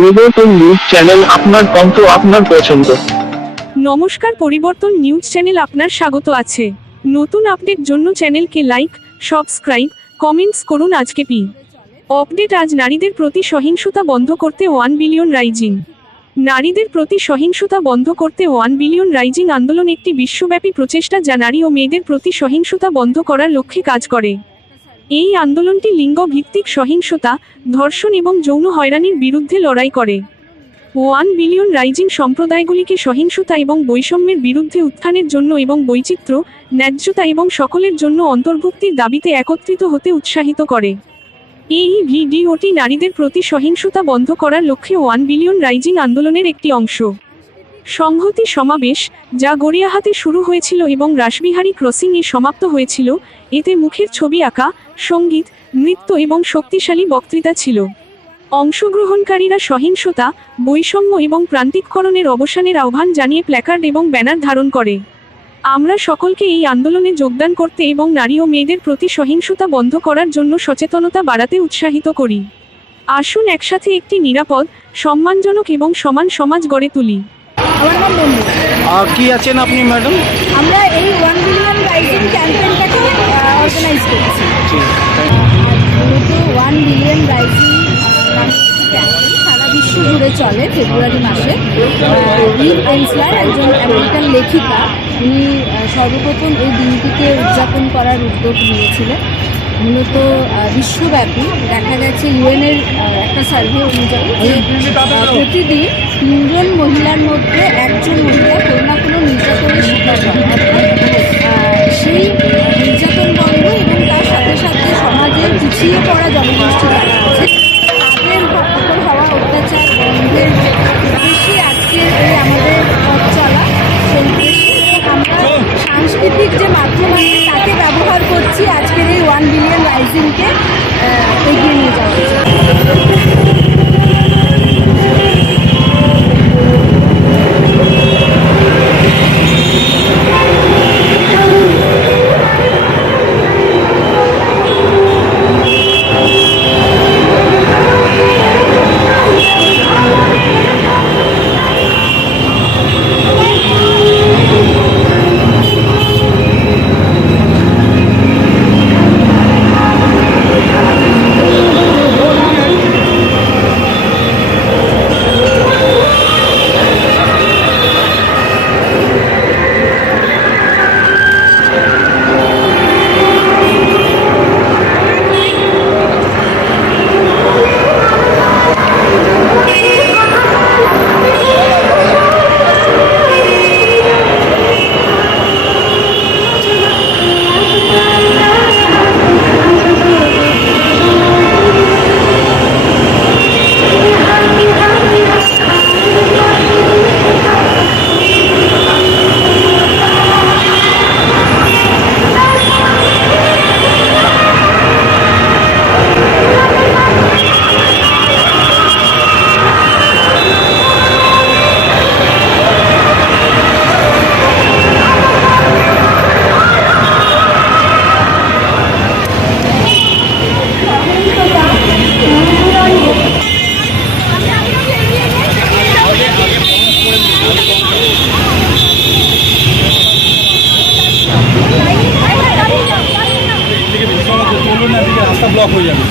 পরিবর্তন news channel, আপনার কণ্ঠ, আপনার পছন্দ। নমস্কার, পরিবর্তন নিউজ চ্যানেল আপনার স্বাগত আছে। নতুন আপডেট জন্য চ্যানেলকে লাইক, সাবস্ক্রাইব, কমেন্টস করুন। আজকে আপডেট। আজ নারীদের প্রতি সহিংসতা বন্ধ করতে 1 বিলিয়ন রাইজিং। নারীদের প্রতি সহিংসতা বন্ধ করতে 1 বিলিয়ন রাইজিং আন্দোলন একটি বিশ্বব্যাপী প্রচেষ্টা যা নারী ও মেয়েদের প্রতি সহিংসতা বন্ধ করার লক্ষ্যে কাজ করে। এই আন্দোলনটি লিঙ্গ ভিত্তিক সহিংসতা, ধর্ষণ এবং যৌন হয়রানির বিরুদ্ধে লড়াই করে। 1 বিলিয়ন রাইজিং সম্প্রদায়গুলিকে সহিংসতা এবং বৈষম্যের বিরুদ্ধে উত্থানের জন্য এবং বৈচিত্র্য, ন্যায্যতা এবং সকলের জন্য অন্তর্ভুক্তির দাবিতে একত্রিত হতে উৎসাহিত করে। এই ভিডিওটি নারীদের প্রতি সহিংসতা বন্ধ করার লক্ষ্যে 1 বিলিয়ন রাইজিং আন্দোলনের একটি অংশ। সংহতি সমাবেশ, যা গড়িয়াহাটে শুরু হয়েছিল এবং রাসবিহারী ক্রসিংয়ে সমাপ্ত হয়েছিল, এতে মুখের ছবি আঁকা, সঙ্গীত, নৃত্য এবং শক্তিশালী বক্তৃতা ছিল। অংশগ্রহণকারীরা সহিংসতা, বৈষম্য এবং প্রান্তিককরণের অবসানের আহ্বান জানিয়ে প্ল্যাকার্ড এবং ব্যানার ধারণ করে। আমরা সকলকে এই আন্দোলনে যোগদান করতে এবং নারী ও মেয়েদের প্রতি সহিংসতা বন্ধ করার জন্য সচেতনতা বাড়াতে উৎসাহিত করি। আসুন একসাথে একটি নিরাপদ, সম্মানজনক এবং সমান সমাজ গড়ে তুলি। আমার নাম বন্ধু। কি আছেন আপনি ম্যাডাম? আমরা এই 1 বিলিয়ন রাইজিং ক্যাম্পেইনটাকে অর্গানাইজ করেছি। মূলত 1 বিলিয়ন রাইজিং ক্যাম্পেইন সারা বিশ্ব জুড়ে চলে ফেব্রুয়ারি মাসে। ইভ এন্সলার একজন আমেরিকান লেখিকা, উনি সর্বপ্রথম এই দিনটিকে উদযাপন করার উদ্যোগ নিয়েছিলেন। মূলত বিশ্বব্যাপী দেখা গেছে ইউএনের একটা সার্ভে অনুযায়ী যে প্রতিদিন 3জন মহিলার মধ্যে একজন মহিলা কোনো না কোনো নির্যাতনের শিকার হয়। সেই নির্যাতন বন্ধ এবং তার সাথে সাথে সমাজের পিছিয়ে পড়া জনগোষ্ঠী যারা আছে তাদের উপর হওয়া অত্যাচার বন্ধের উদ্দেশ্যে আজকের এই আমাদের পথ চলা চলতেছে। আমরা সাংস্কৃতিক যে মাধ্যম আছে তাকে ব্যবহার করছি আজকের এই 1 বিলিয়ন রাইজিংকে এগিয়ে নিয়ে যাওয়া হচ্ছে। রাস্তা ব্লক হয়ে যাবে।